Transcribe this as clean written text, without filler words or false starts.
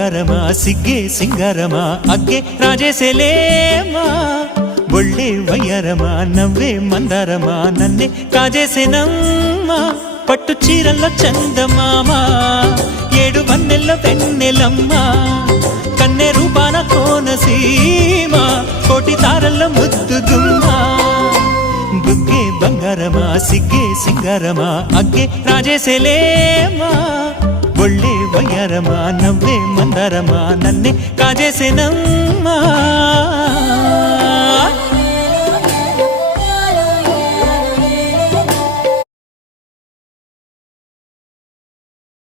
బంగారమా సిగ్గే సింగారమా అగ్గే రాజేసేలేమా ఒళ్ళే వయ్యారమా నవ్వే మందారమా నన్నే కాజేసేనమ్మా పట్టు చీరల్లో చందమామా ఏడు వన్నెల్లో వెన్నెలమ్మా కన్నె రూపాన కోనసీమ కోటి తారల్లో ముద్దుగుమ్మా బుగ్గే బంగారమా సిగ్గే సింగారమా అగ్గే రాజేసేలేమా ఒళ్ళే వయ్యారమా నవ్వే మందారమా నన్నే కాజేసేనమ్మా